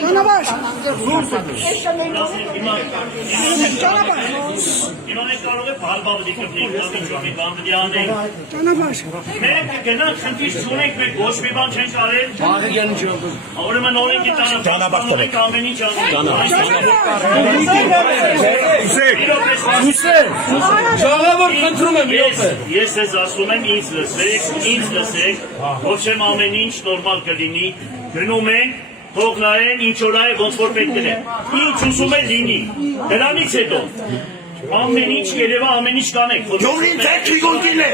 Canavar. İmanı kararı palbabı dikkat Canavar. Մենք գնանք խնդիր չունենք, մենք ոչ մի բան չենք արել։ Ահա գերն չունենք։ Ուրեմն օրենք Ճանապարհ ամեն ինչ Ժողովուրդ խնդրում եմ Ես ես ասում եմ ինձ լսեք, ոչ եմ ամեն ինչ նորմալ կլինի, գնում ենք, թող նայեն ինչ օր է ոնց որ պետք է։ Ինչ ուզում է լինի։ Դրանից հետո ամեն ինչ երևա ամեն ինչ կանենք։ Գյումրին թեքնի գոնդին է։